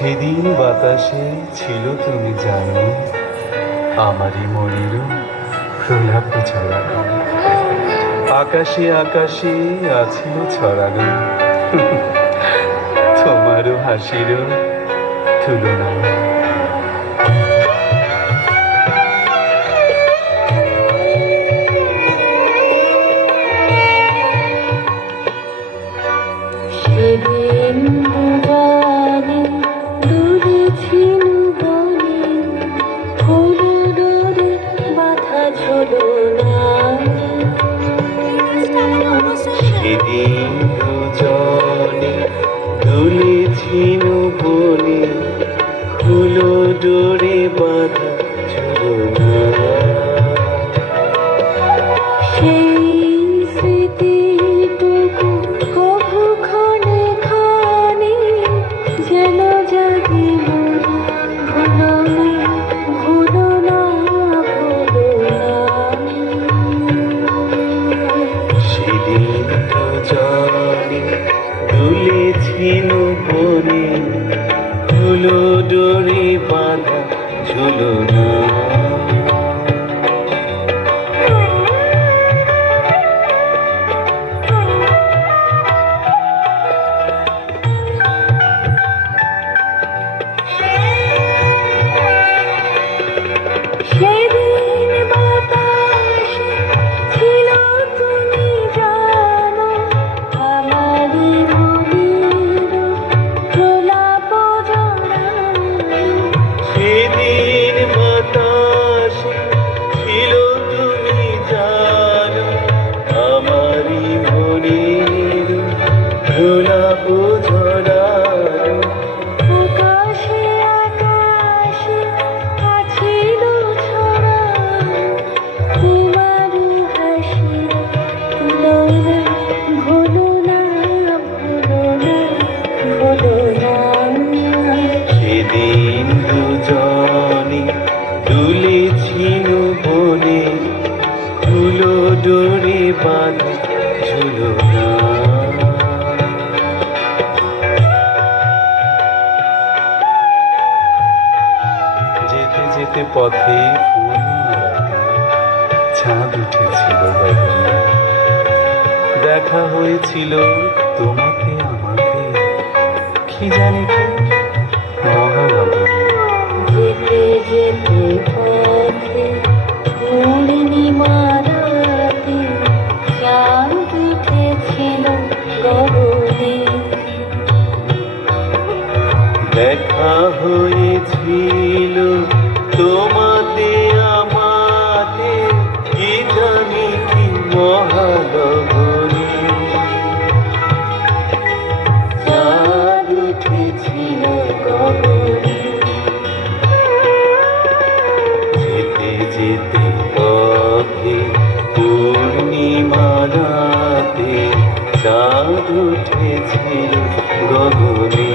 সেদিন বাতাসে ছিল তুমি জানো, আমারই মনের প্রলাপে ছড়ানো। আকাশে আকাশে আছিল ছড়ানো তোমারও হাসির তুলনা। সেদিন দুজনে দুলেছিল বনে, ফুল ডোরে বাঁধা ঝুলনা। সেদিন দুজনে দুলেছিল বনে, ফুল ডোরে বাঁধা ঝুলনা। সেই স্মৃতিটুকু কভু ক্ষণে ক্ষণে যেন জাগে মনে, ভুলো না, ভুলো না, ভুলো না। সেদিন দুজনে দুলেছিল বনে, ফুল ডোরে বাঁধা ঝুলনা। সেদিন বাতাসে ছিল তুমি জানো, আমারই মনের প্রলাপ জড়ানো। সেদিন বাতাসে ছিল তুমি জানো, আমারই মনের প্রলাপ ঝরানো। আকাশে আকাশে আছিল ছড়ানো তোমার হাসির তুলনা। ভুলো না, ভুলো না, ভুলো না। সেদিন দুজনে দুলেছিল বনে, ফুল ডোরে বাঁধা ঝুলনা। যেতে যেতে পথে পূর্ণিমাতে চাঁদ উঠেছিল গগনে। দেখা হয়েছিল তোমাকে আমাকে, কি জানি কি মহানগরে। যেতে যেতে পথে পূর্ণিমা রাতে চাঁদ উঠেছিল গগনে। দেখা হয়েছিল তোমাতে আমাতে, কি জানি কি মহানগরে। চাঁদ উঠেছিল গগনে। যেতে যেতে পথে পূর্ণিমা রাতে চাঁদ উঠেছিল গগনে।